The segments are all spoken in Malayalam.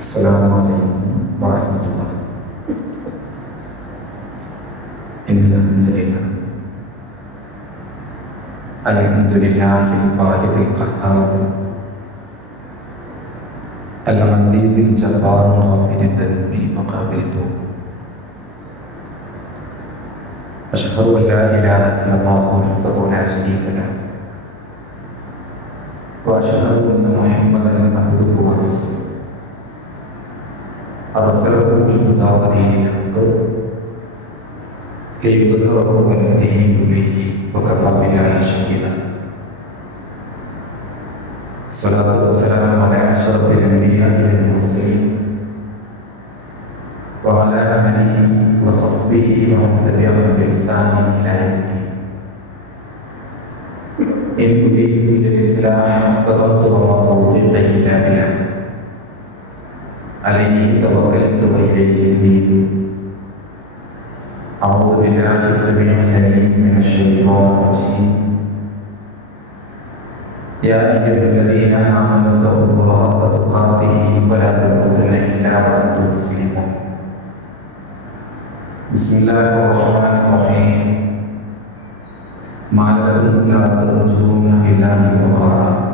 Assalamualaikum warahmatullahi wabarakatuh. Alhamdulillahil wahidil qahhar al-azizil jabbar ghafiril dhanbi wa qabilit tawb. Asyhadu an la ilaha illallah wahdahu la syarika lah wa asyhadu anna Muhammadan abduhu wa rasuluh. Arsalahu bil huda wa dinil haqq liyudhhirahu 'ala ad-dini kullihi wa kafaa billahi shahida. Salatu wassalamu ala asyrafil anbiya'i wal mursalin wa ala alihi wa sahbihi wa man tabi'ahum bi ihsanin ila yaumid. In uridu illa al-islah mastata'tu wa ma tawfiqi illa billah. Alayhi tawakkaltu wa ilayhi unib. A'udzu billahi as-sami'il 'alim minasy syaithanir rajim. Ya ayyuhalladzina amanu taqullaha haqqa tuqatih wa la tamutunna illa wa antum muslimun. Bismillahirrahmanirrahim. Ma lakum la tarjuna lillahi waqara.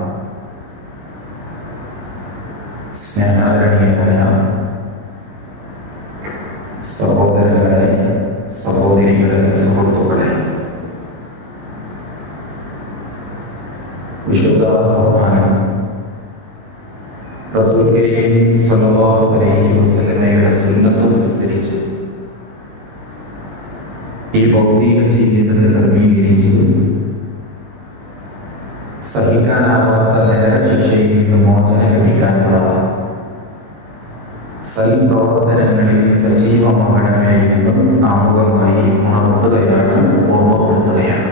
സ്നേഹാദരണീയമായ സഹോദരങ്ങളെ, സഹോദരികളെ, സുഹൃത്തുക്കളെ, വിശുദ്ധ ഖുർആൻ റസൂൽ കരീം സ്വല്ലല്ലാഹു അലൈഹി വസല്ലമയുടെ സുന്നത്തും അനുസരിച്ച് ഈ ഭൗതിക ജീവിതത്തെ ക്രമീകരിച്ചു സഹിക്കാനാവാത്ത നരകശിക്ഷയിൽ നിന്ന് മോചനം ലഭിക്കാനുള്ള സൽപ്രവർത്തനങ്ങളിൽ സജീവമാകണമേ എന്നും ആമുഖമായി ഉണർത്തുകയാണ്, ഓർമ്മപ്പെടുത്തുകയാണ്.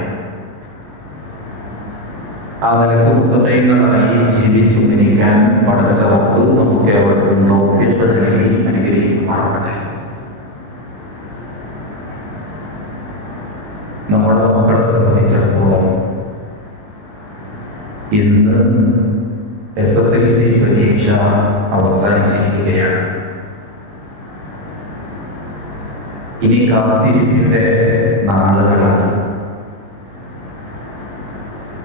ആ നിലക്ക് ഉത്തമങ്ങളായി ജീവിച്ചു മരിക്കാൻ പടച്ച റബ്ബ് നമുക്ക് ഏവർക്കും തൗഫീഖ് നൽകി അനുഗ്രഹിക്കുമാറാകട്ടെ. നമ്മുടെ മക്കളെ സംബന്ധിച്ചിടത്തോളം ഇന്ന് SSLC പരീക്ഷ അവസാനിച്ചിരിക്കുകയാണ്. ഇനി കാത്തിരിപ്പിന്റെ നാളുകളാണ്.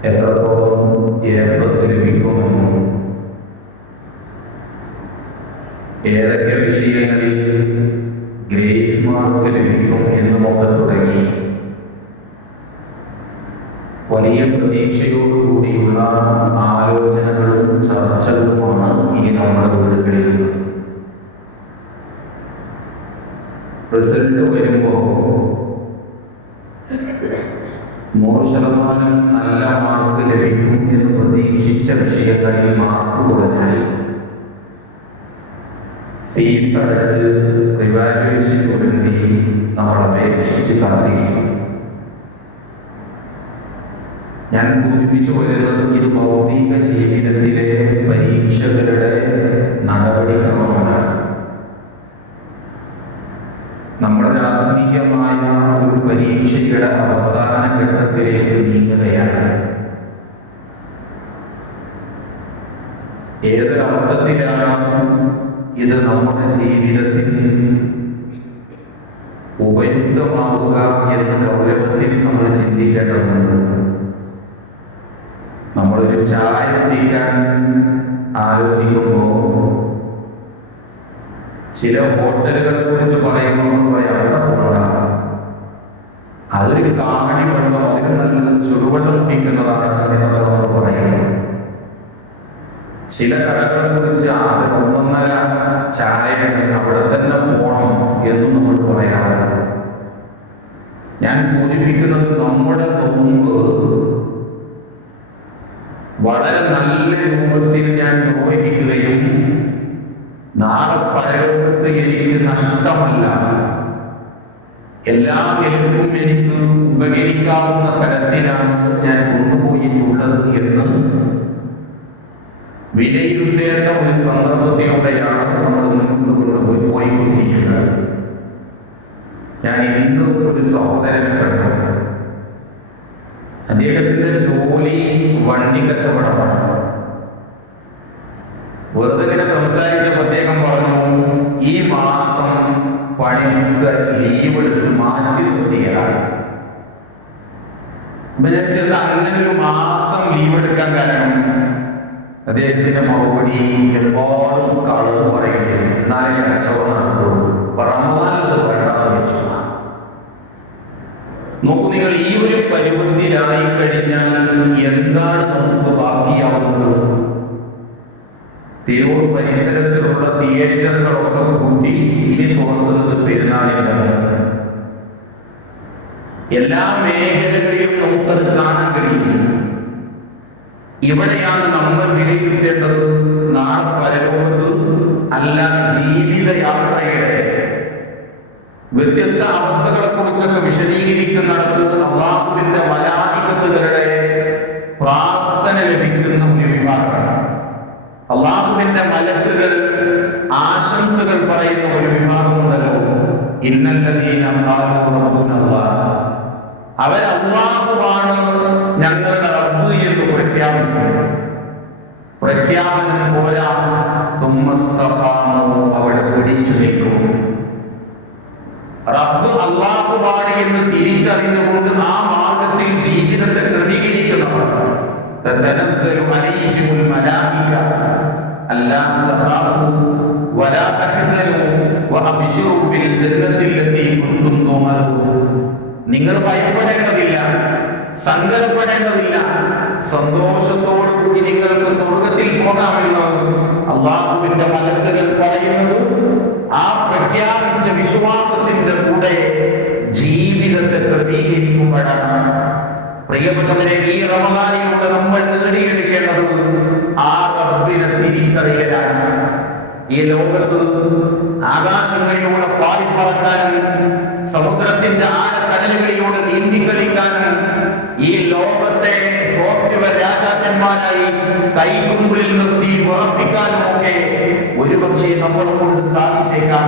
എത്രത്തോളം A+ ലഭിക്കുമെന്നും ഏതൊക്കെ വിഷയങ്ങളിൽ ഗ്രേസ് മാർക്ക് ലഭിക്കും എന്നുമൊക്കെ തുടങ്ങി വലിയ പ്രതീക്ഷയോടുകൂടിയുള്ള ആലോചനകളും ചർച്ചകളുമാണ് ഇനി നമ്മുടെ വീടുകളിലുള്ളത്. റിസൾട്ട് വരുമ്പോൾ 100% നല്ല മാർക്ക് ലഭിക്കും എന്ന് പ്രതീക്ഷിച്ച വിഷയങ്ങളിൽ മാർക്ക് കുറഞ്ഞാൽ ഫീസ് അടച്ച് റിവാലുവേഷന് വേണ്ടി നമ്മൾ അപേക്ഷിച്ച് കാത്തിരിക്കും. ഞാൻ സൂചിപ്പിച്ചു വരുന്നത് ഇത് ഭൗതിക ജീവിതത്തിലെ പരീക്ഷകളുടെ നടപടിക്രമമാണ്. നമ്മുടെ ആത്മീയമായ ഒരു പരീക്ഷയുടെ അവസാന ഘട്ടത്തിലേക്ക് നീങ്ങുകയാണ്. ഏതൊരർത്ഥത്തിലാണ് ഇത് നമ്മുടെ ജീവിതത്തിൽ ഉപയുക്തമാവുക എന്ന ഗൗരവത്തിൽ നമ്മൾ ചിന്തിക്കേണ്ടതുണ്ട്. നമ്മളൊരു ചായ കുടിക്കാൻ ആലോചിക്കുമ്പോൾ ചില ഹോട്ടലുകളെ കുറിച്ച് പറയുമ്പോൾ അവിടെ പോകണ്ട, അതൊരു കാണി വെള്ളം, അതിന് നല്ലത് ചുടുവെള്ളം കുടിക്കുന്നതാണ് എന്നൊക്കെ നമ്മൾ പറയുന്നു. ചില കടകളെ കുറിച്ച് അത് 1.5 ചായയാണ്, അവിടെ തന്നെ പോകണം എന്നും നമ്മൾ പറയാറുണ്ട്. ഞാൻ സൂചിപ്പിക്കുന്നത് നമ്മുടെ നോമ്പ് വളരെ നല്ല രൂപത്തിൽ ഞാൻ നിർവഹിക്കുകയും നാളെ പരലോകത്ത് എനിക്ക് നഷ്ടമല്ല, എല്ലാ നിലക്കും എനിക്ക് ഉപകരിക്കാവുന്ന തരത്തിലാണ് ഞാൻ കൊണ്ടുപോയിട്ടുള്ളത് എന്ന് വിലയിരുത്തേണ്ട ഒരു സന്ദർഭത്തിലൂടെയാണ് നമ്മൾ മുന്നോട്ട് പോയിക്കൊണ്ടിരിക്കുന്നത്. ഞാൻ ഇന്നും ഒരു സഹോദരനെ കണ്ടു. അദ്ദേഹത്തിന്റെ ജോലി വണ്ടി കച്ചവടമാണ്. വെറുതെ ഇങ്ങനെ സംസാരിച്ചപ്പോൾ അദ്ദേഹം പറഞ്ഞു, പണിയൊക്കെ ലീവ് എടുത്ത് മാറ്റി നിർത്തിയതാണ്. അങ്ങനെ ഒരു മാസം ലീവ് എടുക്കാൻ കാരണം അദ്ദേഹത്തിന്റെ മറുപടി ഒരുപാടും കളവ് പറയേണ്ടി വരും, എന്നാലേ കച്ചവടം നടക്കുള്ളൂ. റമദാനിൽ വേണ്ടെന്ന് വെച്ചു. നോക്കൂ നിങ്ങൾ, ഈ ഒരു പരുവത്തിലായി കഴിഞ്ഞാൽ എന്താണ് നമുക്ക് ബാക്കിയാവുന്നത്? തിരൂർ പരിസരത്തിലുള്ള തിയേറ്ററുകളൊക്കെ കൂട്ടി ഇനി തുറക്കുന്നത് പെരുന്നാളിലാണ്. എല്ലാ മേഖലകളിലും നമുക്കത് കാണാൻ കഴിയും. ഇവിടെയാണ് നമ്മൾ വിലയിരുത്തേണ്ടത് നാളെ പരലോകത്ത് അല്ല, ജീവിതയാത്രയുടെ വ്യത്യസ്ത അവസ്ഥകളെ കുറിച്ചൊക്കെ വിശദീകരിക്കുന്നിടത്ത് അല്ലാഹുവിന്റെ മലായികത്തുകളുടെ പ്രാർത്ഥന ലഭിക്കുന്ന ഒരു വിഭാഗമാണ്. അല്ലാഹുവിന്റെ മലക്കുകൾ ആശംസകൾ പറയുന്ന ഒരു വിഭാഗമുണ്ടല്ലോ, ഇന്നല്ലദീന ഖാലൂ റബ്ബുനല്ലാഹ്, അവർ അല്ലാഹുവാണ് ഞങ്ങളുടെ റബ്ബ് എന്ന് പ്രഖ്യാപിക്കുന്നു. പ്രഖ്യാപനം പോരാ, തുമ്മസ്തഖാമു, അവിടെ പിടിച്ചു നിൽക്കും. റബ്ബ് അല്ലാഹുവാണ് എന്ന് തിരിച്ചറിഞ്ഞുകൊണ്ട് ആ മാർഗത്തിൽ ജീവിതത്തെ ക്രമീകരിക്കുന്നവർ തതനസ്സലു അലൈഹിമുൽ മലായിക അല്ലാ തഖാഫു വലാ തഹ്സനു വഅബ്ശിറൂ ബിൽ ജന്നത്തി അല്ലതി കുൻതും തുഅദൂൻ. നിങ്ങൾ ഭയപ്പെടേണ്ടതില്ല, സങ്കടപ്പെടേണ്ടതില്ല, സന്തോഷത്തോടു കൂടി നിങ്ങൾക്ക് സ്വർഗ്ഗത്തിൽ പോകാമെന്ന് അല്ലാഹുവിന്റെ മലക്കുകൾ പറയുന്നത് ആ പ്രഖ്യാപിച്ച വിശ്വാസത്തിന്റെ കൂടെ ജീവിതത്തെ ക്രമീകരിക്കുമ്പോഴാണ്. പ്രിയപ്പെട്ടവരെ, ഈ റമദാനിലൂടെ നമ്മൾ നേടിയെടുക്കേണ്ടത് ആ റബ്ബിനെ തിരിച്ചറിയലാണ്. ഈ ലോകത്ത് ആകാശങ്ങളിലൂടെ പാറിപ്പറക്കാനും സമുദ്രത്തിന്റെ ആഴക്കടലുകളിലൂടെ നീന്തിക്കളിക്കാനും ഈ ലോകത്തെ സോഫ്റ്റ്വെയർ രാജാക്കന്മാരായി കൈകുമ്പിളിൽ നിർത്തി ഉറപ്പിക്കാനും ഒക്കെ ഒരുപക്ഷെ നമ്മളെ കൊണ്ട് സാധിച്ചേക്കാം.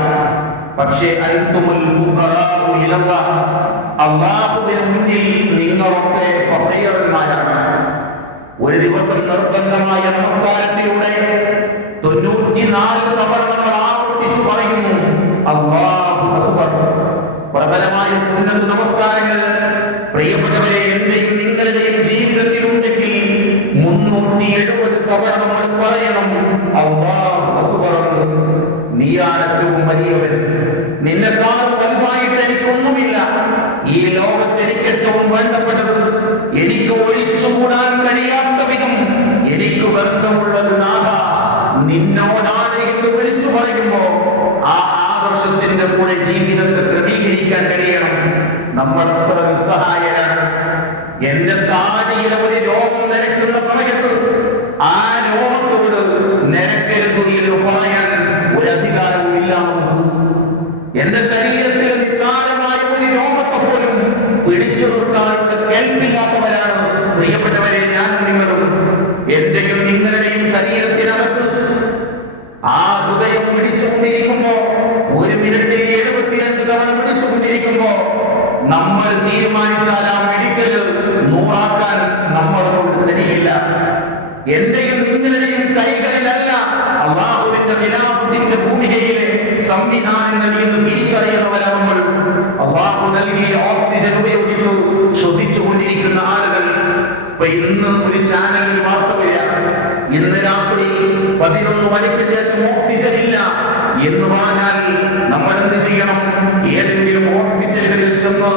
പക്ഷേ അൻതുമുൽ ഫുഖറാഉ ഇലല്ലാഹ്, അല്ലാഹുവിന് മുന്നിൽ നിങ്ങളൊക്കെ ഫഖീറന്മാരാണ്. ഒരു ദിവസം നിർബന്ധമായ നമസ്കാരത്തിലൂടെ 94 തവണ നമ്മൾ ആവർത്തിച്ചു പറയുന്നു അല്ലാഹു അക്ബർ. പ്രബലമായ സുന്നത്ത് നമസ്കാരങ്ങൾ പ്രിയപ്പെട്ടവരെ എന്റെയും നിങ്ങളുടെയും ജീവിതത്തിലുണ്ടെങ്കിൽ 370 തവണ നമ്മൾ പറയണം അല്ലാഹു അക്ബർ. നീയാണ് ഏറ്റവും വലിയവൻ, നിന്നെക്കാളും വലുതായിട്ട് എനിക്കൊന്നുമില്ല. ഈ ലോകത്ത് എനിക്ക് ഏറ്റവും വേണ്ടപ്പെട്ടത്, എനിക്ക് ഒഴിച്ചുകൂടാൻ കഴിയാത്ത വിധം എനിക്ക് ബന്ധമുള്ളത് നാഥ നിന്നോടാണ് എന്ന് വിളിച്ചു പറയുമ്പോ ആ ആദർശത്തിന്റെ കൂടെ ജീവിതത്തെ ക്രമീകരിക്കാൻ കഴിയണം. നമ്മൾ അത്ര നിസ്സഹായരാണ്. എന്റെ താടിയിലെ ഒരു രോഗം നിരക്കുന്ന സമയത്ത് ആ രോഗത്തോട് നിരക്കരുത് എന്ന് പറയാൻ ഒരു അധികാരവും ഇല്ല നമുക്ക്. എന്റെ ശരീരത്തിലെ നിസ്സാരമായ ഒരു രോഗത്തെ പോലും പിടിച്ചു നിർത്താനുള്ള കേൾപ്പില്ലാത്തവരാണ് പ്രിയപ്പെട്ടവരെ ഞാനും നിങ്ങളും. എന്റെയും നിങ്ങളുടെയും ശരീരത്തിനകത്ത് ആ ഹൃദയം പിടിച്ചുകൊണ്ടിരിക്കുമ്പോ, 1 മിനിറ്റിൽ 72 തവണ പിടിച്ചുകൊണ്ടിരിക്കുമ്പോ നമ്മൾ തീരുമാനിച്ചാൽ ആ മെഡിക്കൽ 100 നമ്മളെ കൊണ്ട് കഴിയില്ല. എന്റെയും നിങ്ങളുടെയും കൈകളിലല്ല അല്ലാഹുവിന്റെ വിലാപത്തിന്റെ ഭൂമികയിലെ സംവിധാനങ്ങൾ എന്ന് തിരിച്ചറിയുന്നവരാണ് നമ്മൾ. അല്ലാഹു നൽകിയ ഓക്സിജൻ ഉപയോഗിച്ച് ശ്വസിച്ചുകൊണ്ടിരിക്കുന്ന ആളുകൾ. ഇപ്പൊ ഇന്ന് ഒരു ചാനലിൽ വാർത്ത വരിക, ഇന്ന് രാത്രി 11 മണിക്ക് ശേഷം ഓക്സിജൻ ഇല്ല എന്ന് പറഞ്ഞാൽ നമ്മൾ എന്ത് ചെയ്യണം? ഏതെങ്കിലും ഹോസ്പിറ്റലുകളിൽ ചെന്ന്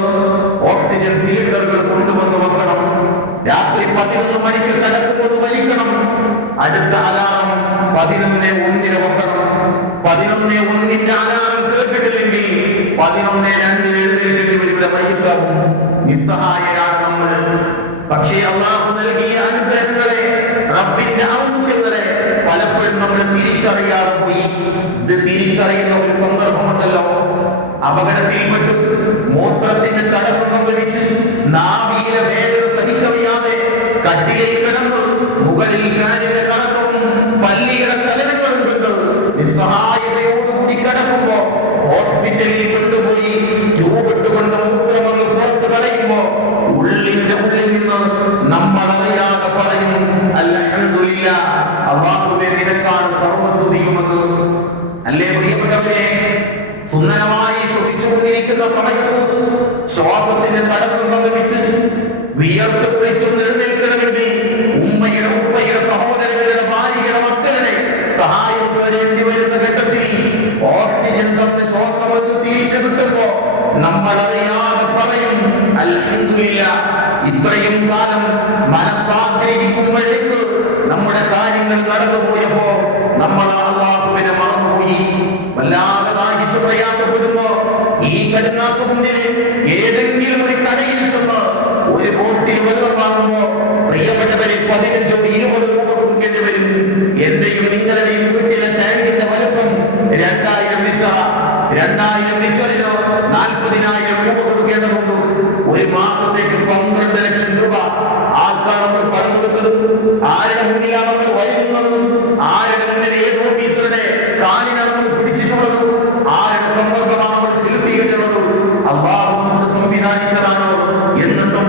ഓക്സിജൻ സിലിണ്ടറുകൾ കൊണ്ടുവന്ന് വെക്കണം. രാത്രി 11 മണിക്ക് കിടക്കുമ്പോൾ വലിക്കണം. അടുത്ത അലാറം 11:01 വെക്കണം. 11:01 അലാറം കേട്ടിട്ടില്ലെങ്കിൽ 11:02 എഴുന്നേൽക്കേണ്ടി വരിക, വൈകിട്ടാവും. നിസ്സഹായരാണ് നമ്മൾ. പക്ഷേ അല്ലാഹു നൽകിയ അനുഗ്രഹങ്ങളെ, റബ്ബിന്റെ ഔന്നത്യങ്ങളെ പലപ്പോഴും നമ്മൾ തിരിച്ചറിയാതെ പോയി. ഇത് തിരിച്ചറിയുന്ന ഒരു സന്ദർഭമുണ്ടല്ലോ, അപകടത്തിൽപ്പെട്ടു മൂത്രത്തിന് തടസ്സം സംഭവിച്ച് നാവിയിലെ വേദന സഹിക്കവയ്യാതെ കട്ടിലിൽ കിടന്നു, മുകളിൽ ഫാനിന്റെ കറക്കവും പല്ലിയുടെ ചലനങ്ങളും കൊണ്ട് നിസ്സഹായതയോടുകൂടി കിടക്കുമ്പോ ഹോസ്പിറ്റലിൽ കൊണ്ടുപോയി ട്യൂബ് ഇട്ടുകൊണ്ട് മൂത്രമൊന്ന് പുറത്ത് കളയുമ്പോ ഉള്ളിന്റെ ഉള്ളിൽ നിന്ന് നമ്മൾ അറിയാതെ പറയും അൽഹംദുലില്ലാഹ്, അല്ലാഹുവേ നിനക്കാണ് സർവ്വസ്തുതിയുമെന്ന്. അല്ലേ പ്രിയപ്പെട്ടവരെ, സുന്ദരമായി ഇരിക്കുന്ന സമയത്ത് ശ്വാസത്തിന്റെ തടസ്സം സംഭവിച്ച് വിയർത്ത് കുളിച്ചൊന്ന് എഴുന്നേൽക്കണമെങ്കിൽ ഉമ്മയുടെ ഉപ്പയുടെ സഹോദരങ്ങളുടെ ഭാര്യയുടെ മക്കളുടെ സഹായം തേടേണ്ടി വരുന്ന ഘട്ടത്തിൽ ഓക്സിജൻ തന്ന് ശ്വാസം തിരിച്ചു കിട്ടുമ്പോ നമ്മൾ അറിയാതെ പറയും അൽഹംദുലില്ലാഹ്. ഇത്രയും കാലം മനസ്സാഗ്രഹിക്കുമ്പോഴേക്ക് നമ്മുടെ കാര്യങ്ങൾ നടന്നുപോയപ്പോ നമ്മൾ അല്ലാഹുവിനെ മറന്നുപോയി. വല്ലാതെ ദാഹിച്ചു പ്രയാസപ്പെടുമ്പോ ഈ കടങ്ങാക്ക് മുന്നിൽ ഏതെങ്കിലും ഒരു കടയിൽ ചെന്ന് ഒരു ബോട്ടിൽ വെള്ളം വാങ്ങുമ്പോ പ്രിയപ്പെട്ടവരെ 15-20 രൂപ കൊടുക്കേണ്ടി വരും. എന്റെയും നിങ്ങളുടെയും വീട്ടിലെ ടാങ്കിന്റെ വലുപ്പം 2000 ലിറ്റർ. 2000 ലിറ്ററിന് 40,000 രൂപ കൊടുക്കേണ്ടതുണ്ട്. ഒരു മാസത്തേക്ക് 12 ലക്ഷം രൂപ ആർക്കാണ് നമ്മൾ പണം കൊടുത്തത്? ആരുടെ മുന്നിലാണ് നമ്മൾ വഴിയുന്നത്? ആരുടെ മുന്നിൽ ഏത് ഓഫീസറുടെ കാലിനാണ് നമ്മൾ പിടിച്ചിട്ടുള്ളത്? ആരുടെ സമ്പർക്കമാണ് നമ്മൾ ചെലുത്തിയിട്ടുള്ളത്? അല്ലാഹു നമുക്ക് സംവിധാനിച്ചതാണോ? എന്നിട്ടും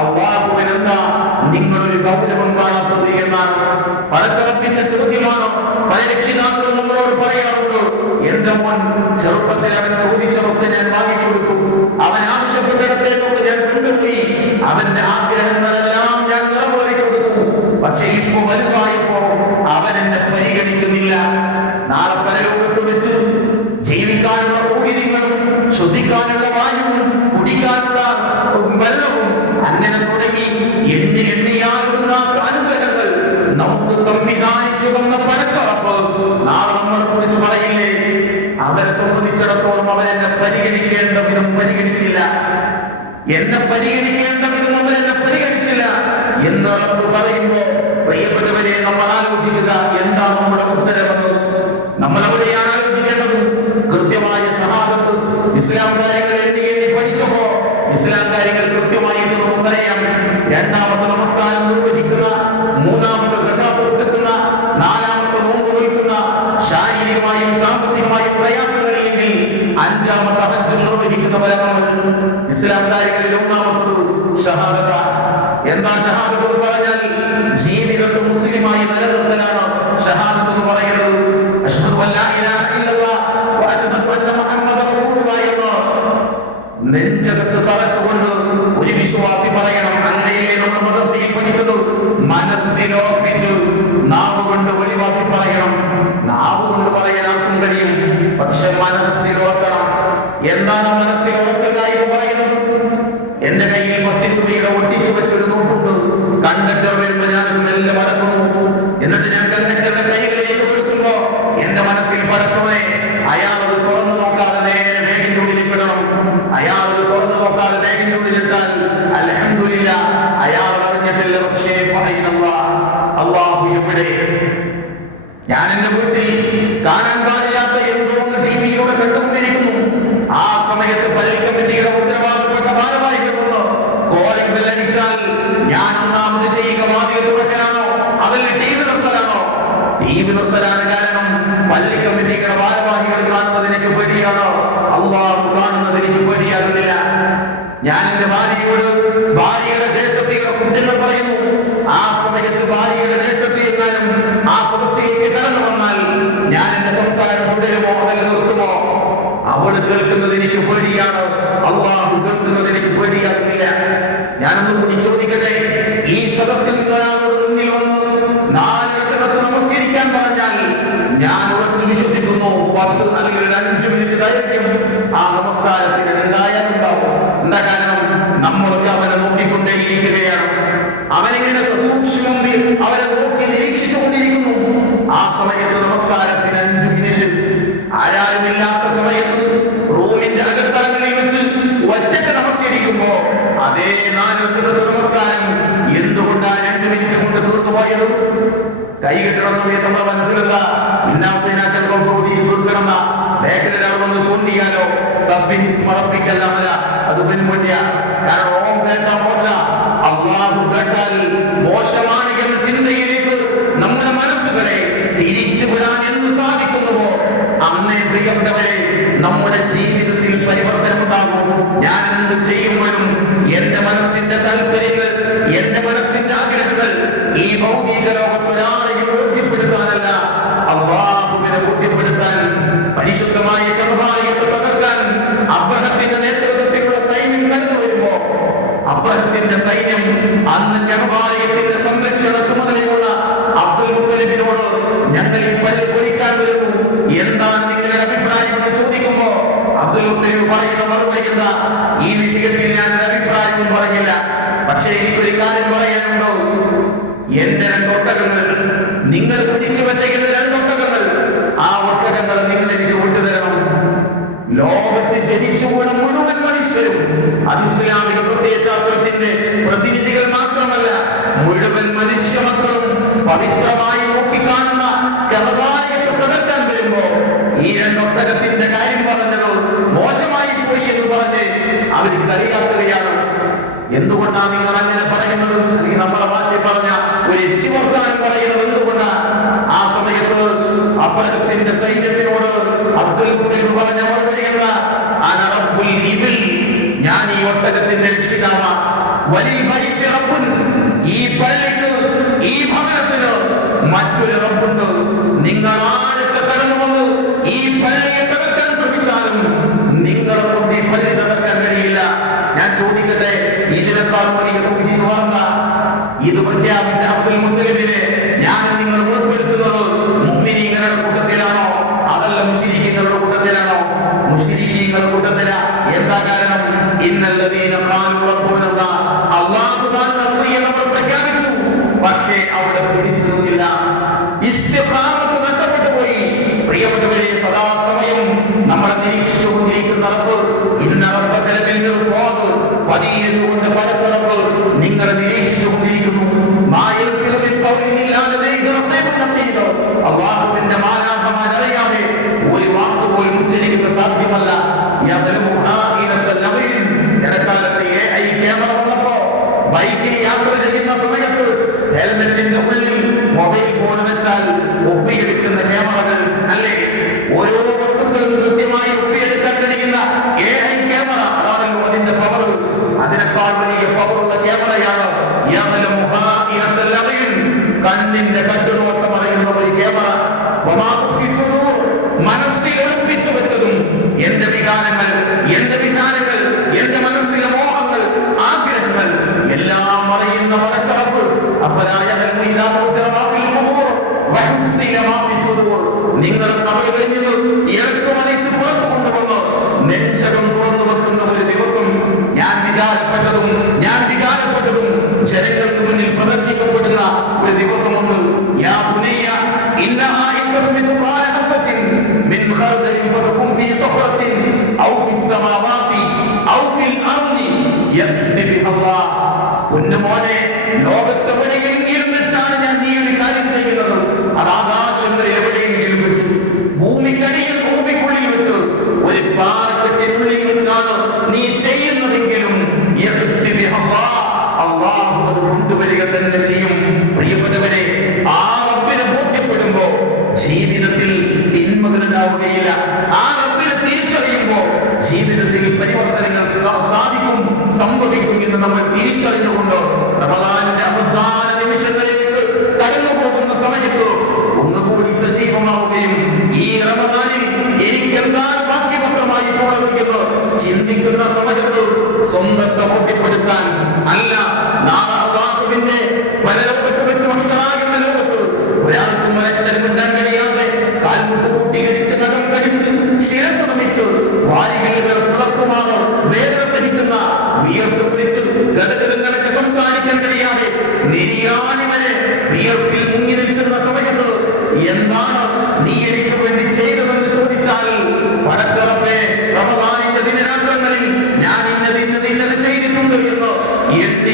അല്ലാഹുവിനെന്താ നിങ്ങളൊരു ഗൗരവം കാണാത്തത് എന്നാണ് പടച്ചറപ്പിന്റെ ചോദ്യമാണ്. പല രക്ഷിതാക്കളും നമ്മളോട് പറയാറുണ്ട്, എന്റെ മോൻ ചെറുപ്പത്തിൽ അവൻ ചോദിച്ചതൊക്കെ ഞാൻ വാങ്ങിക്കൊടുത്തു, അവൻ ആവശ്യപ്പെട്ടിടത്തേക്കൊക്കെ ഞാൻ കൊണ്ടുപോയി, അവന്റെ ആഗ്രഹങ്ങളെല്ലാം ഞാൻ നിറവേറി കൊടുത്തു. പക്ഷെ ഇപ്പൊ വലുതായപ്പോ അവൻ എന്നെ പരിഗണിക്കുന്നില്ല. നാളെ പരലോകത്ത് വെച്ച് ജീവിക്കാനുള്ള സൗകര്യങ്ങളും ശ്വസിക്കാനുള്ള വായുവും കുടിക്കാനുള്ള വെള്ളവും അങ്ങനെ തുടങ്ങി എണ്ണിയാകുന്ന അനുഗ്രഹങ്ങൾ നമുക്ക് സംവിധാനിച്ചു തന്ന പടച്ചറപ്പ് നാളെ നമ്മളെ കുറിച്ച് പറയില്ലേ, അവരെ സംബന്ധിച്ചിടത്തോളം അവൻ എന്നെ പരിഗണിക്കേണ്ട വിധം പരിഗണിച്ചില്ല, എന്നെ പരിഗണിക്കേണ്ട വിധം അവൻ എന്നെ പരിഗണിച്ചില്ല എന്ന് റബ്ബ് പറയുമ്പോ പ്രിയപ്പെട്ടവരെ നമ്മൾ ആലോചിക്കുക, എന്താ നമ്മുടെ ഉത്തരവെന്ന്. നമ്മൾ എവിടെയാണ് ആലോചിക്കേണ്ടത്? കൃത്യമായ ഷഹാദത്ത് ഇസ്ലാം കാര്യങ്ങൾ എണ്ണി പഠിച്ചപ്പോ ഇസ്ലാം കാര്യങ്ങൾ കൃത്യമായിട്ട് നമുക്കറിയാം. രണ്ടാമത്തെ നമസ്കാരം നിർവഹിക്കുന്ന, മൂന്നാമത്തെ സക്കാത്ത് കൊടുക്കുന്ന, നാലാമത്തെ നോമ്പ് നോക്കുന്ന, ശാരീരികമായും സാമ്പത്തികമായും പ്രയാസങ്ങളില്ലെങ്കിൽ അഞ്ചാമത്തെ ഹജ്ജ് നിർവഹിക്കുന്നവരാണ്. ഇസ്ലാം കാര്യങ്ങളിൽ ഒന്നാമത്തത് ഷഹാദത്ത്. എന്താ ഷഹാദത്ത് എന്ന് പറഞ്ഞാൽ? ജീവിതത്തെ മുസ്ലിമായി നിലനിർത്തലാണ് ഷഹാദത്ത് എന്ന് പറയുന്നത്. അശ്ഹദു അല്ലാ ഇലാഹ ഇല്ലല്ലാഹ് വ അശ്ഹദു അന്ന മുഹമ്മദൻ റസൂലുള്ളാഹി എന്ന് നെഞ്ചകത്ത് തറച്ചുകൊണ്ട് ഒരു വിശ്വാസി പറയണം. അങ്ങനെയല്ലേ നമ്മൾ മദ്രസയിൽ പഠിച്ചത്? മനസ്സിലോർപ്പിച്ച് നാവ് കൊണ്ട് വെളിവാക്കി പറയണം. നാവ് കൊണ്ട് പറയാൻ ആർക്കും കഴിയും, പക്ഷെ മനസ്സിലോർക്കണം. എന്താണ് മനസ്സിലോർക്കുക എന്ന് പറയുന്നത്? എന്റെ കയ്യിൽ 10 രൂപയുടെ ഒട്ടിച്ചു വെച്ചൊരു നോട്ടുണ്ട്. കണ്ടക്ടർ വരുമ്പോ ഞാൻ മെല്ലെ മടക്കുന്നു. എന്നിട്ട് ഞാൻ കണ്ടക്ടറുടെ കൈകളിലേക്ക് കൊടുക്കുമ്പോ എന്റെ മനസ്സിൽ പടച്ചോനെ അയാളത് തുറന്നു നോക്കാതെ നേരെ ബാഗിന്റെ ഉള്ളിലേക്ക് ഇടണം. അയാളത് തുറന്നു നോക്കാതെ ബാഗിന്റെ ഉള്ളിലിട്ടാൽ അൽഹംദുലില്ലാഹ് അയാൾ അറിഞ്ഞിട്ടില്ല. പക്ഷേ അല്ലാഹു എവിടെ? ഞാൻ എന്റെ വീട്ടിൽ കാണാൻ പാടില്ലാത്ത എന്തോ ഒന്ന് ടിവിയിലൂടെ കണ്ടുകൊണ്ടിരിക്കുന്നു. ആ സമയത്ത് പള്ളി കമ്മിറ്റിയുടെ ഉത്തരവാദപ്പെട്ട ഭാരവാഹികളൊന്ന് കോളിംഗ് ബെൽ അടിച്ചാൽ ഞാൻ ഒന്നാമത് ചെയ്യുക വാതിൽ തുറക്കലാണോ അതല്ല ടി വി നിർത്തലാണോ? ടി വി നിർത്തലാണ്. കാരണം പള്ളി കമ്മിറ്റിയുടെ ഭാരവാഹികൾ കാണുന്നത് എനിക്ക് പേടിയാണോ? അല്ലാഹു കാണുന്നത് എനിക്ക് പേടിയാകുന്നില്ല. ഞാൻ എന്റെ ഭാര്യയുടെ ജ്യേഷ്ഠത്തിയുടെ കുറ്റങ്ങൾ പറയുന്നു. ആ സമയത്ത് ഭാര്യയുടെ ജ്യേഷ്ഠത്തി എങ്ങാനും ആ സദസ്സിലേക്ക് കടന്നു വന്നാൽ ഞാൻ എന്റെ സംസാരം തുടരുമോ അതല്ല നിർത്തുമോ? അവൾ കേൾക്കുന്നത് എനിക്ക് പേടിയാണ്, അല്ലാഹു കേൾക്കുന്നത് എനിക്ക് പേടിയാകുന്നില്ല. ഞാനൊന്നും കൂടി ചോദിക്കട്ടെ, ഈ സദസ്സിൽ നിന്നൊരാളോട് മുന്നിൽ വന്ന് 4 റക്അത്ത് നമസ്കരിക്കാൻ പറഞ്ഞാൽ ഞാൻ ഉറച്ചു വിശ്വസിക്കുന്നു 10 അല്ലെങ്കിൽ 5 മിനിറ്റ് ദൈർഘ്യം ആ നമസ്കാരത്തിന് എന്തായാലും ഉണ്ടാവും. എന്താ കാരണം? നമ്മളൊക്കെ അവനെ നോക്കിക്കൊണ്ടേയിരിക്കുകയാണ്. അവനിങ്ങനെ സൂക്ഷ്മം അവരെ നോക്കി നിരീക്ഷിച്ചുകൊണ്ടിരിക്കുന്നു. ആ സമയത്ത് നമസ്കാരത്തിന് 5 മിനിറ്റ് ആരാരുമില്ലാത്ത സമയത്ത് റൂമിന്റെ അകത്തളങ്ങളിൽ വെച്ച് ഒറ്റയ്ക്ക് നമസ്കരിക്കുമ്പോ അതേ 4 റക്അത്ത് നമസ്കാരം എന്തുകൊണ്ടാണ് 2 മിനിറ്റ് കൊണ്ട് തീർന്നു പോയത്? കൈ കെട്ടുന്ന സമയത്ത് നമ്മുടെ മനസ്സിലെന്താ? ഇന്നാമത്തേനാക്കൽ തീർക്കണം. മേഖലയിൽ വന്ന് തോണ്ടിയാലോ സമർപ്പിക്കല്ല, അത് പിൻപറ്റിയ. കാരണം ഓം കേട്ടാൽ മോശ, അല്ലാഹു കേട്ടാൽ മോശമാണ് എന്ന ചിന്തയിലേക്ക് നമ്മുടെ മനസ്സുകളെ തിരിച്ചുവിടാൻ എന്ത് സാധിക്കുന്നുവോ അന്നേ പ്രിയപ്പെട്ടവരെ നമ്മുടെ ജീവിതത്തിൽ പരിവർത്തനം ഉണ്ടാകും. ഞാൻ എന്ത് ചെയ്യുമ്പോഴും എന്റെ മനസ്സിന്റെ താല്പര്യങ്ങൾ, എന്റെ മനസ്സിന്റെ ആഗ്രഹങ്ങൾ ഈ ഭൗതിക ലോകത്ത് ഒരാളെയും ബോധ്യപ്പെടുത്താനല്ല, അല്ലാഹുവിനെ ബോധ്യപ്പെടുത്താൻ പരിശുദ്ധ നിങ്ങൾ പിടിച്ചു വച്ചിരിക്കുന്ന 2 ഒട്ടകങ്ങൾ, ആ ഒട്ടകങ്ങൾ നിങ്ങൾ എനിക്ക് വിട്ടുതരണം. ലോകത്ത് ജനിച്ചു വീണ മുഴുവൻ മനുഷ്യരും, അത് ഇസ്ലാമിക പ്രത്യയശാസ്ത്രത്തിന്റെ പ്രതിനിധികൾ മാത്രമല്ല, മുഴുവൻ മനുഷ്യ മക്കളും പവിത്രമായി നോക്കിക്കാണുന്ന കബറാലയത്തെ തകർക്കാൻ വരുമ്പോ ഈ 2 ഒട്ടകത്തിന്റെ കാര്യം പറഞ്ഞത് മോശമായി പോയി എന്ന് പറഞ്ഞ് അവർ കളിയാക്കുകയാണ്. എന്തുകൊണ്ടാണ് നിങ്ങൾ അങ്ങനെ പറയുന്നത്? അല്ലെങ്കിൽ നമ്മുടെ ഭാഷയിൽ പറഞ്ഞ ഒരു എച്ചിവർത്താനം പറയുന്നത് എന്തുകൊണ്ടാണ്? ആ സമയത്ത് അബ്രഹത്തിന്റെ സൈന്യത്തിനോട് അബ്ദുൽ മുത്തലിബ് പറഞ്ഞ മറുപടി എന്താ? അന റബ്ബുൽ ഇബിൽ, ഞാൻ ഈ ഒട്ടകത്തിന്റെ രക്ഷിതാവാണ്. വലിൽ ബൈത്തി റബ്ബുൻ, ഈ പള്ളിക്ക്, ഈ ഭവനത്തിന് മറ്റൊരു റബ്ബുണ്ട്. നിങ്ങൾ ആരൊക്കെ കടന്നു വന്ന് ഈ പള്ളിയെ തകർക്കാൻ ശ്രമിച്ചാലും നിങ്ങളെ കൊണ്ട് ഈ പള്ളി തകർക്കാൻ കഴിയില്ല. ഞാൻ ചോദിക്കട്ടെ, ഇതിനേക്കാളും വലിയ തൗഹീദ് വാർത്ത ഇത് പ്രഖ്യാപിച്ച അബ്ദുൽ മുത്തലിബിനെ ഞാൻ നിങ്ങൾ ഉൾപ്പെടുത്തുന്നത് മുഅ്മിനീങ്ങളുടെ കൂട്ടത്തിലാണോ അതല്ല മുശ്രിക്കീങ്ങളുടെ കൂട്ടത്തിലാണോ? മുശ്രിക്കീങ്ങളുടെ കൂട്ടത്തിലാ. എന്താ കാരണം? ഇന്നല്ലദീന ഖാലു റബ്ബുനല്ലാഹ്, അല്ലാഹു നമ്മൾ പ്രഖ്യാപിച്ചു, പക്ഷേ അവിടെ പിടിച്ചു നിന്നില്ല. ഇസ്തിഖാമത്ത് നഷ്ടപ്പെട്ടു പോയി. പ്രിയപ്പെട്ടവരെ, സദാസമയം നമ്മളെ നിരീക്ഷിച്ചുകൊണ്ടിരിക്കുന്ന റബ്ബ്, ഇന്ന റബ്ബക ലബിൽ മിർസാദ്, പതിയിരുന്നുകൊണ്ട് പടച്ച റബ്ബ് നിങ്ങളെ നിരീക്ഷിച്ചുകൊണ്ടിരിക്കുന്നു. അല്ലാഹുവിന്റെ മാലാഖമാരറിയാതെ ഒരു വാക്ക് പോലും ഉച്ചരിക്കുക സാധ്യമല്ല. ഇടക്കാലത്ത് AI ക്യാമറ വന്നപ്പോ ബൈക്കിൽ യാത്ര ചെയ്യുന്ന സമയത്ത് ഹെൽമെറ്റിന്റെ ഉള്ളിൽ മൊബൈൽ ഫോൺ വെച്ചാൽ ഒപ്പിയെടുക്കുന്ന ക്യാമറകൾ അല്ലേ? ഓരോ വസ്തുക്കളും കൃത്യമായി ഒപ്പിയെടുക്കാൻ കഴിയുന്ന AI ക്യാമറ, അതാണല്ലോ അതിന്റെ പവർ. അതിനേക്കാൾ വലിയ പവറുള്ള ക്യാമറയാണ് കണ്ണിന്റെ കട്ടുനോട്ടം അറിയുന്ന ഒരു ക്യാമറ. മനസ്സിൽ ഒളിപ്പിച്ചു വെച്ചതും എന്റെ വികാരങ്ങൾ, എന്റെ വിചാരങ്ങൾ, എന്റെ മനസ്സിലെ മോഹങ്ങൾ, ആഗ്രഹങ്ങൾ എല്ലാം അറിയുന്ന പടച്ചറപ്പ്. നിങ്ങൾ കബറ് കഴിഞ്ഞത് ഇറക്കുമതിച്ച് പുറത്തു കൊണ്ടുവന്ന് നെഞ്ചകം തുറന്നു വെക്കുന്ന ഒരു ദിവസം ഞാൻ വിചാരപ്പെട്ടതും ജനങ്ങൾക്ക് മുന്നിൽ പ്രദർശിക്കപ്പെടുന്ന ഒരു ദിവസമുണ്ട്. യാ ബുനയ്യ ഇന്നഹാ ഇന്നകും മിത്ഖാല ഹബ്ബത്തിൻ മിൻ ഖർദലിൻ ഫതകും ഫീ സഖറത്തിൻ ഔ ഫിസ് സമാവാതി ഔ ഫിൽ അർദി യഅതി ബിഹല്ലാഹ്. പൊന്നുമോനെ, ലോകത്തെവിടെയെങ്കിലും വെച്ചാണ് ഞാൻ നീ ഒരു കാര്യം ചെയ്യുന്നത്, അത് ആകാശങ്ങളിൽ എവിടെയെങ്കിലും വെച്ച്, ഭൂമിക്കടിയിൽ, ഭൂമിക്കുള്ളിൽ വെച്ച്, ഒരു പാറക്കെട്ടിനുള്ളിൽ വെച്ചാണ് നീ ചെയ്യുന്നതെങ്കിലും അല്ലാഹു അത് കൊണ്ടുവരിക തന്നെ ചെയ്യും. പ്രിയപ്പെട്ടവരെ, ആ റബ്ബിനെ ബോധ്യപ്പെടുമ്പോ ജീവിതത്തിൽ തിന്മകൾ ഉണ്ടാവുകയില്ല. ആ റബ്ബിനെ തിരിച്ചറിയുമ്പോ ജീവിതത്തിൽ പരിവർത്തനങ്ങൾ സംഭവിക്കും എന്ന് നമ്മൾ തിരിച്ചറിഞ്ഞുകൊണ്ട് റമദാനിന്റെ അവസാന നിമിഷങ്ങളിലേക്ക് കടന്നു പോകുന്ന സമയത്ത് ഒന്നുകൂടി സജീവമാവുകയും ഈ റമദാനിൽ എനിക്ക് എന്താണ് ബാക്കിപത്രമായി പോണത് എന്ന് ചിന്തിക്കുന്ന സമയത്ത് സ്വന്തത്തെ ബോധ്യപ്പെടുത്താൻ അല്ല, നാളെ അല്ലാഹുവിന്റെ പരലോകത്ത് വെച്ച് വഷളാകുന്ന ലോകത്ത് ഒരാൾക്കും ഒരക്ഷരമിടാൻ കഴിയാതെ കാൽമുട്ട് കൂട്ടിക്കടിച്ച്, നഖം കടിച്ച്, ശിരസ് നമിച്ച്, വാരികല്ലുകൾ പുറത്തുമാണ് വേദന സഹിക്കുന്ന, വിയർത്ത് പിടിച്ച് ഗതഗതങ്ങളൊക്കെ സംസാരിക്കാൻ കഴിയാതെ നിര്യാണിവരെ വിയർപ്പിൽ മുങ്ങി നിൽക്കുന്ന സമയത്ത് എന്താണ് നീ എനിക്ക് വേണ്ടി ചെയ്തതെന്ന് ചോദിച്ചാൽ, പടച്ചറപ്പേ, റമദാനിന്റെ ദിനരാത്രങ്ങളിൽ ഞാൻ ഇന്നത് ചെയ്തിട്ടുണ്ട് എന്ന്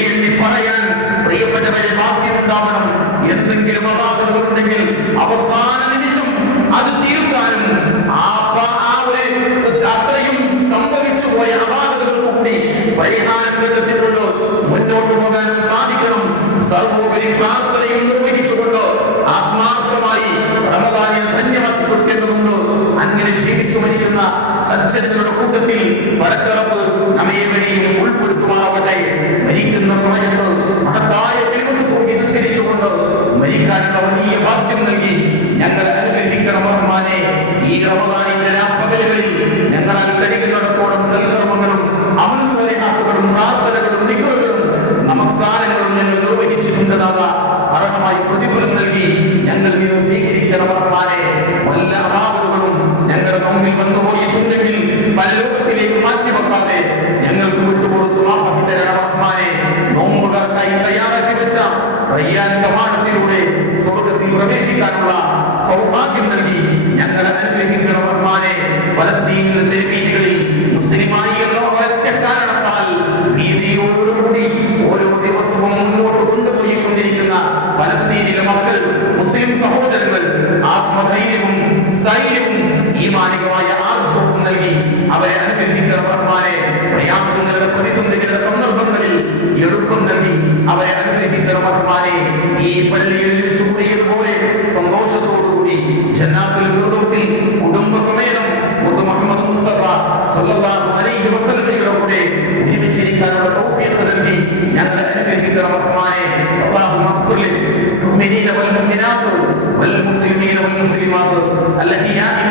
എണ്ണി പറയാൻ പ്രിയപ്പെട്ടവരെ ബാധ്യതയുണ്ടാവണം. എന്തെങ്കിലും അപാകതകളുണ്ടെങ്കിൽ അവസാന നിമിഷം അത് തീർക്കാനും അത്രയും സംഭവിച്ചു പോയ അപാകതകൾക്ക് കൂടി പരിഹാരം കണ്ടെത്തിക്കൊണ്ട് മുന്നോട്ട് പോകാനും സാധിക്കണം. സർവോപരി പ്രാർത്ഥനയും നിർവഹിച്ചുകൊണ്ട് ആത്മാർത്ഥമായി റമദാനിനെ ധന്യമാക്കി കൊടുക്കേണ്ടതുണ്ട്. അങ്ങനെ ജീവിച്ചു മരിക്കുന്ന സജ്ജനങ്ങളുടെ കൂട്ടത്തിൽ പടച്ചറപ്പ് നമ്മേവരെയും ഉൾപ്പെടുത്തുമാറാവട്ടെ. മരിക്കുന്ന സമയത്ത് മഹത്തായ തിരുവനന്തപുരം ഉച്ചരിച്ചുകൊണ്ട് മരിക്കാനുള്ള വലിയ ഭാഗ്യം നൽകി ഞങ്ങളെ അനുഗ്രഹിക്കണം റഹ്മാനെ. ഈ റമദാനിന്റെ രാപ്പകലുകളിൽ ഞങ്ങളാൽ കഴിയുന്നിടത്തോളം സൽക്കർമ്മങ്ങളും അമലുസ്വരഹാത്തുകളും പ്രാർത്ഥനകളും ദിക്റുകളും നമസ്കാരങ്ങളും ഞങ്ങൾ നിർവഹിച്ചിട്ടുണ്ടെന്നാണ് അർഹമായി പ്രതിഫലം നൽകി ഞങ്ങൾ നീ സ്വീകരിക്കണം റഹ്മാനെ. വല്ല അപാകതകളും ഞങ്ങളുടെ മുമ്പിൽ വന്നുപോയിട്ടുണ്ടെങ്കിൽ പരലോകത്തിലേക്ക് മാറ്റിവെക്കാതെ ഞങ്ങൾക്ക് വിട്ടുകൊടുത്തു മാപ്പാക്കി തരണം റഹ്മാനെ. നോമ്പുകാർക്കായി സന്തോഷത്തോടുകൂടി ജന്നാത്തുൽ ഫിർദൗസിൽ കുടുംബസമേതം മുത്ത് മുഹമ്മദ് മുസ്തഫ സല്ലല്ലാഹു അലൈഹി വസല്ലമയുടെ കൂടെ ഒരുമിച്ചിരിക്കാനുള്ള തൗഫീഖ് നൽകി ഞങ്ങളെ അനുഗ്രഹിക്കണം റഹ്മാനേ. അല്ലാഹു മഗ്ഫിർ ലിൽ മുഅ്മിനീന വൽ മുഅ്മിനാത്ത് വൽ മുസ്ലിമീന വൽ മുസ്ലിമാത്ത് അൽഹയാഇ